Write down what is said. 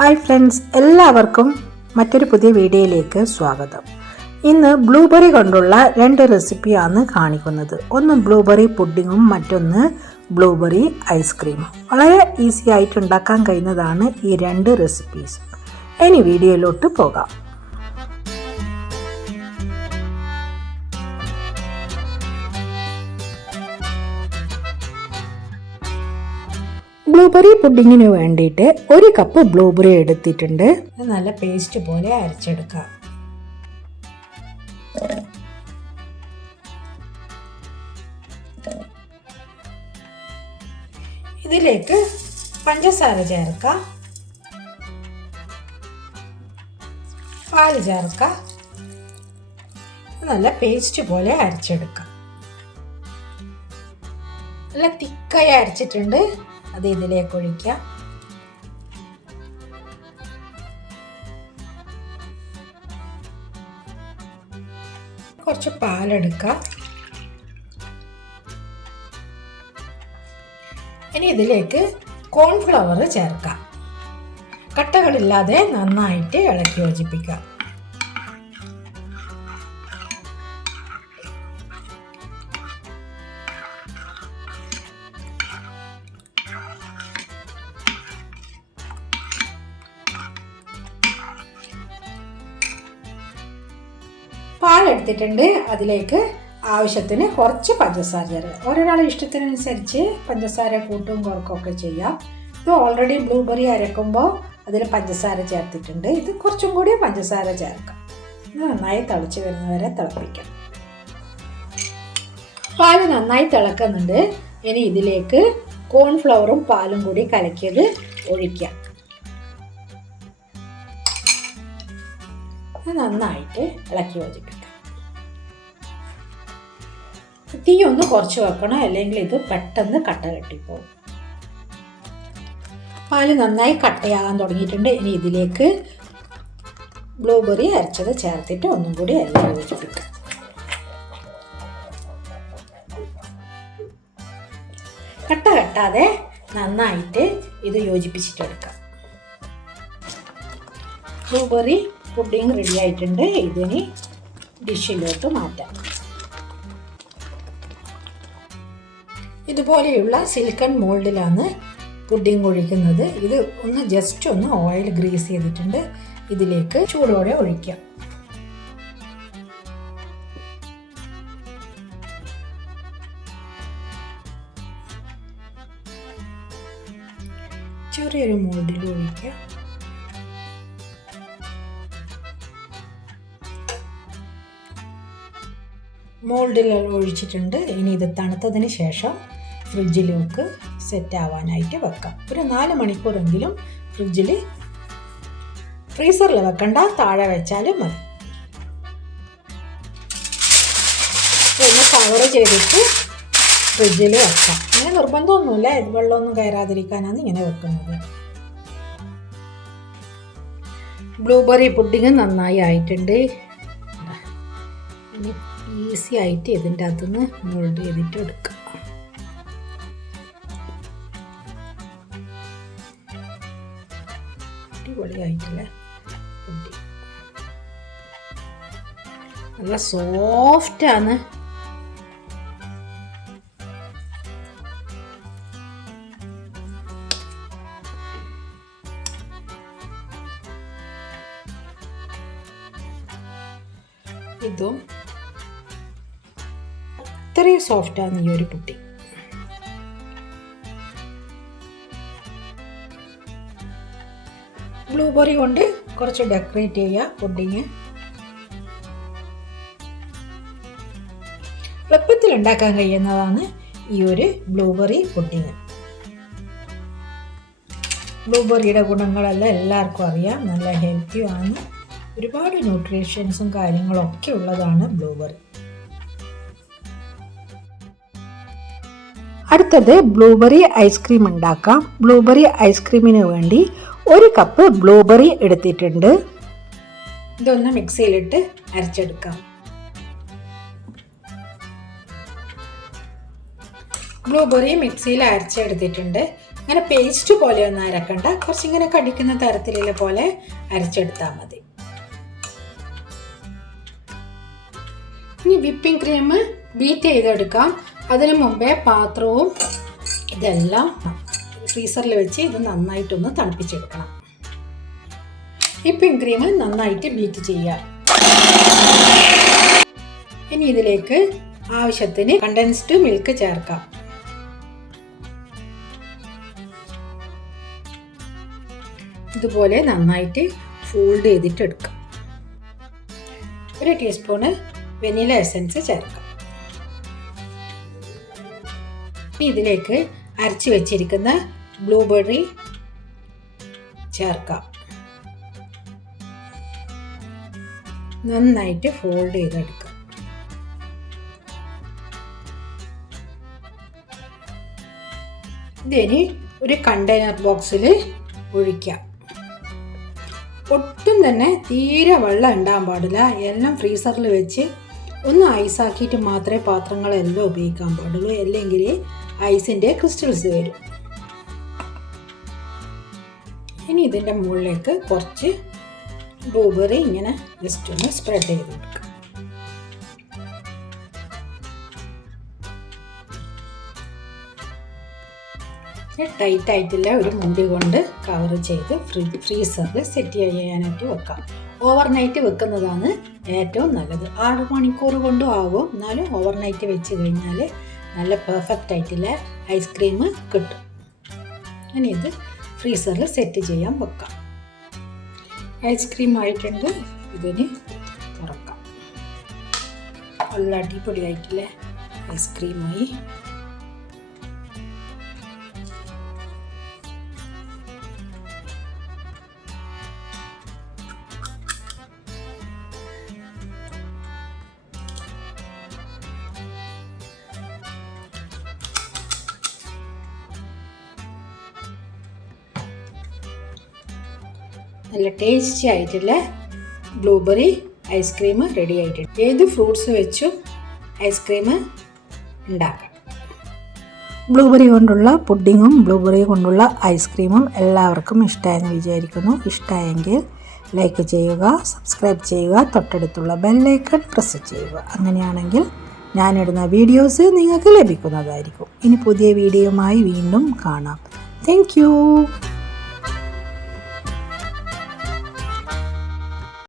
Hi friends എല്ലാവർക്കും മറ്റൊരു പുതിയ വീഡിയോയിലേക്ക് സ്വാഗതം. ഇന്ന് ബ്ലൂബെറി കൊണ്ടുള്ള രണ്ട് റെസിപ്പിയാണ് കാണിക്കുന്നത്. ഒന്ന് ബ്ലൂബെറി പുഡിങ്ങും മറ്റൊന്ന് ബ്ലൂബെറി ഐസ്ക്രീമും വളരെ ഈസി ആയിട്ട് ഉണ്ടാക്കാൻ കഴിയുന്നതാണ് ഈ രണ്ട് റെസിപ്പീസ് ഇനി വീഡിയോയിലോട്ട് പോകാം. ബ്ലൂബെറി പുഡിങ്ങിന് വേണ്ടിയിട്ട് ഒരു കപ്പ് ബ്ലൂബെറി എടുത്തിട്ടുണ്ട്. നല്ല പേസ്റ്റ് പോലെ അരച്ചെടുക്കാം. ഇതിലേക്ക് പഞ്ചസാര ചേർക്കാം. പാൽ ചേർക്കാം. നല്ല പേസ്റ്റ് പോലെ അരച്ചെടുക്കാം. നല്ല തിക്കായി അരച്ചിട്ടുണ്ട്. അത് ഇതിലേക്ക് ഒഴിക്കുക. കുറച്ച് പാലെടുക്കുക. ഇനി ഇതിലേക്ക് കോൺഫ്ലവർ ചേർക്കാം കട്ടകളില്ലാതെ നന്നായിട്ട് ഇളക്കി യോജിപ്പിക്കാം പാലെടുത്തിട്ടുണ്ട്. അതിലേക്ക് ആവശ്യത്തിന് കുറച്ച് പഞ്ചസാര. ചേർക്കുക ഒരാളെ ഇഷ്ടത്തിനനുസരിച്ച് പഞ്ചസാര കൂട്ടും കുറക്കൊക്കെ ചെയ്യാം. ഇത് ഓൾറെഡി ബ്ലൂബെറി അരക്കുമ്പോൾ അതിൽ പഞ്ചസാര ചേർത്തിട്ടുണ്ട്. ഇത് കുറച്ചും കൂടി പഞ്ചസാര ചേർക്കാം. നന്നായി തിളച്ച് വരുന്നവരെ തിളപ്പിക്കാം. പാൽ നന്നായി തിളക്കുന്നുണ്ട്. ഇനി ഇതിലേക്ക് കോൺഫ്ലവറും പാലും കൂടി കലക്കിയത് ഒഴിക്കാം. നന്നായിട്ട് ഇളക്കി യോജിപ്പിക്കാം. തീ ഒന്ന് കുറച്ച് വെക്കണം അല്ലെങ്കിൽ ഇത് പെട്ടെന്ന് കട്ട കെട്ടിപ്പോകും പാൽ നന്നായി കട്ടയാകാൻ തുടങ്ങിയിട്ടുണ്ട്. ഇനി ഇതിലേക്ക് ബ്ലൂബെറി അരച്ചത് ചേർത്തിട്ട് ഒന്നും കൂടി എല്ലാം കട്ട കെട്ടാതെ നന്നായിട്ട് ഇത് യോജിപ്പിച്ചിട്ടെടുക്കാം. ബ്ലൂബെറി പുഡിങ് റെഡി ആയിട്ടുണ്ട്. ഇതിനി ഡിഷിലോട്ട് മാറ്റാം. ഇതുപോലെയുള്ള സിലിക്കൺ മോൾഡിലാണ് പുഡിങ് ഒഴിക്കുന്നത്. ഇത് ഒന്ന് ജസ്റ്റ് ഒന്ന് ഓയിൽ ഗ്രീസ് ചെയ്തിട്ടുണ്ട്. ഇതിലേക്ക് ചൂടോടെ ഒഴിക്കാം. ചെറിയൊരു മോൾഡിൽ ഒഴിക്കാം. മോൾഡിലെല്ലാം ഒഴിച്ചിട്ടുണ്ട്. ഇനി ഇത് തണുത്തതിന് ശേഷം ഫ്രിഡ്ജിലേക്ക് സെറ്റ് ആവാനായിട്ട് വെക്കാം. ഒരു നാല് മണിക്കൂറെങ്കിലും ഫ്രിഡ്ജിൽ ഫ്രീസറിൽ വെക്കണ്ട. താഴെ വെച്ചാലും മതി. പിന്നെ കവർ ചെയ്തിട്ട് ഫ്രിഡ്ജിൽ വെക്കാം. അങ്ങനെ നിർബന്ധമൊന്നുമില്ല. വെള്ളമൊന്നും കയറാതിരിക്കാനാണ് ഇങ്ങനെ വെക്കുന്നത്. ബ്ലൂബെറി പുഡിങ് നന്നായി ആയിട്ടുണ്ട്. ഈസി ആയിട്ട് ഇതിന്റെ അകത്തുനിന്ന് മോൾഡ് ചെയ്തിട്ട് എടുക്കാം. നല്ല സോഫ്റ്റ് സോഫ്റ്റാണ് ഇതും ഇത്രയും സോഫ്റ്റാണ് ഈ ഒരു കുട്ടി. ബ്ലൂബെറി കൊണ്ട് കുറച്ച് ഡെക്കറേറ്റ് ചെയ്യുക പുഡിങ്. എളുപ്പത്തിൽ ഉണ്ടാക്കാൻ കഴിയുന്നതാണ് ഈ ഒരു ബ്ലൂബെറി പുഡിങ്. ബ്ലൂബെറിയുടെ ഗുണങ്ങളെല്ലാം എല്ലാവർക്കും അറിയാം. നല്ല ഹെൽത്തിയാണ് ഒരുപാട് ന്യൂട്രീഷ്യൻസും കാര്യങ്ങളൊക്കെ ഉള്ളതാണ് ബ്ലൂബെറി. അടുത്തത് ബ്ലൂബെറി ഐസ്ക്രീം ഉണ്ടാക്കാം. ബ്ലൂബെറി ഐസ്ക്രീമിന് വേണ്ടി ഒരു കപ്പ് ബ്ലൂബെറി എടുത്തിട്ടുണ്ട്. ഇതൊന്ന് മിക്സിയിലിട്ട് അരച്ചെടുക്കാം. ബ്ലൂബെറി മിക്സിയിൽ അരച്ചെടുത്തിട്ടുണ്ട്. ഇങ്ങനെ പേസ്റ്റ് പോലെ ഒന്നും അരക്കണ്ട. കുറച്ചിങ്ങനെ കടിക്കുന്ന തരത്തിലുള്ള പോലെ അരച്ചെടുത്താൽ മതി. ഇനി വിപ്പിംഗ് ക്രീം ബീറ്റ് ചെയ്തെടുക്കാം. അതിനു മുമ്പേ പാത്രവും ഇതെല്ലാം ഫ്രീസറിൽ വെച്ച് ഇത് നന്നായിട്ടൊന്ന് തണുപ്പിച്ചെടുക്കണം. വിപ്പിംഗ് ക്രീം നന്നായിട്ട് ബീറ്റ് ചെയ്യാം. ഇനി ഇതിലേക്ക് ആവശ്യത്തിന് കണ്ടൻസ്ഡ് മിൽക്ക് ചേർക്കാം. ഇതുപോലെ നന്നായിട്ട് ഫോൾഡ് ചെയ്തിട്ട് എടുക്കാം ഒരു ടീസ്പൂണ് വെനില എസൻസ് ചേർക്കാം. ഇനി ഇതിലേക്ക് അരച്ച് വെച്ചിരിക്കുന്ന ബ്ലൂബെറി ചേർക്കാം. നന്നായിട്ട് ഫോൾഡ് ചെയ്തെടുക്കാം. ഇതിനി ഒരു കണ്ടെയ്നർ ബോക്സിൽ ഒഴിക്കാം. ഒട്ടും തന്നെ തീരെ വെള്ളം ഉണ്ടാകാൻ പാടില്ല. എല്ലാം ഫ്രീസറിൽ വെച്ച് ഒന്ന് ഐസാക്കിയിട്ട് മാത്രമേ പാത്രങ്ങളെല്ലാം ഉപയോഗിക്കാൻ പാടുള്ളൂ. അല്ലെങ്കിൽ ഐസിന്റെ ക്രിസ്റ്റൽസ് വരും. ഇനി ഇതിന്റെ മുകളിലേക്ക് കുറച്ച് ബ്ലൂബെറി ഇങ്ങനെ ജസ്റ്റ് ഒന്ന് സ്പ്രെഡ് ചെയ്ത് കൊടുക്കുക ടൈറ്റ് ആയിട്ടുള്ള ഒരു മുണ്ടി കൊണ്ട് കവർ ചെയ്ത് ഫ്രീ ഫ്രീസറിൽ സെറ്റ് ചെയ്യാനായിട്ട് വെക്കാം. ഓവർനൈറ്റ് വെക്കുന്നതാണ് ഏറ്റവും നല്ലത്. ആറ് മണിക്കൂർ കൊണ്ടും ആകും എന്നാലും ഓവർനൈറ്റ് വെച്ച് കഴിഞ്ഞാൽ നല്ല പെർഫെക്റ്റ് ആയിട്ടുള്ള ഐസ്ക്രീം കിട്ടും. ഇനി ഇത് ഫ്രീസറിൽ സെറ്റ് ചെയ്യാൻ വെക്കാം. ഐസ്ക്രീം ആയിട്ടുണ്ട്. ഇതിന് തുറക്കാം. നല്ല അടിപൊളിയായിട്ടുള്ള ഐസ്ക്രീമായി നല്ല ടേസ്റ്റി ആയിട്ടുള്ള ബ്ലൂബെറി ഐസ്ക്രീം റെഡി ആയിട്ടുണ്ട്. ഏത് ഫ്രൂട്ട്സ് വെച്ചും ഐസ്ക്രീം ഉണ്ടാക്കാം. ബ്ലൂബെറി കൊണ്ടുള്ള പുഡിങ്ങും ബ്ലൂബെറി കൊണ്ടുള്ള ഐസ്ക്രീമും എല്ലാവർക്കും ഇഷ്ടമായെന്ന് വിചാരിക്കുന്നു. ഇഷ്ടമായെങ്കിൽ ലൈക്ക് ചെയ്യുക സബ്സ്ക്രൈബ് ചെയ്യുക തൊട്ടടുത്തുള്ള ബെല്ലൈക്കൺ പ്രസ് ചെയ്യുക. അങ്ങനെയാണെങ്കിൽ ഞാനിടുന്ന വീഡിയോസ് നിങ്ങൾക്ക് ലഭിക്കുന്നതായിരിക്കും. ഇനി പുതിയ വീഡിയോയുമായി വീണ്ടും കാണാം. താങ്ക്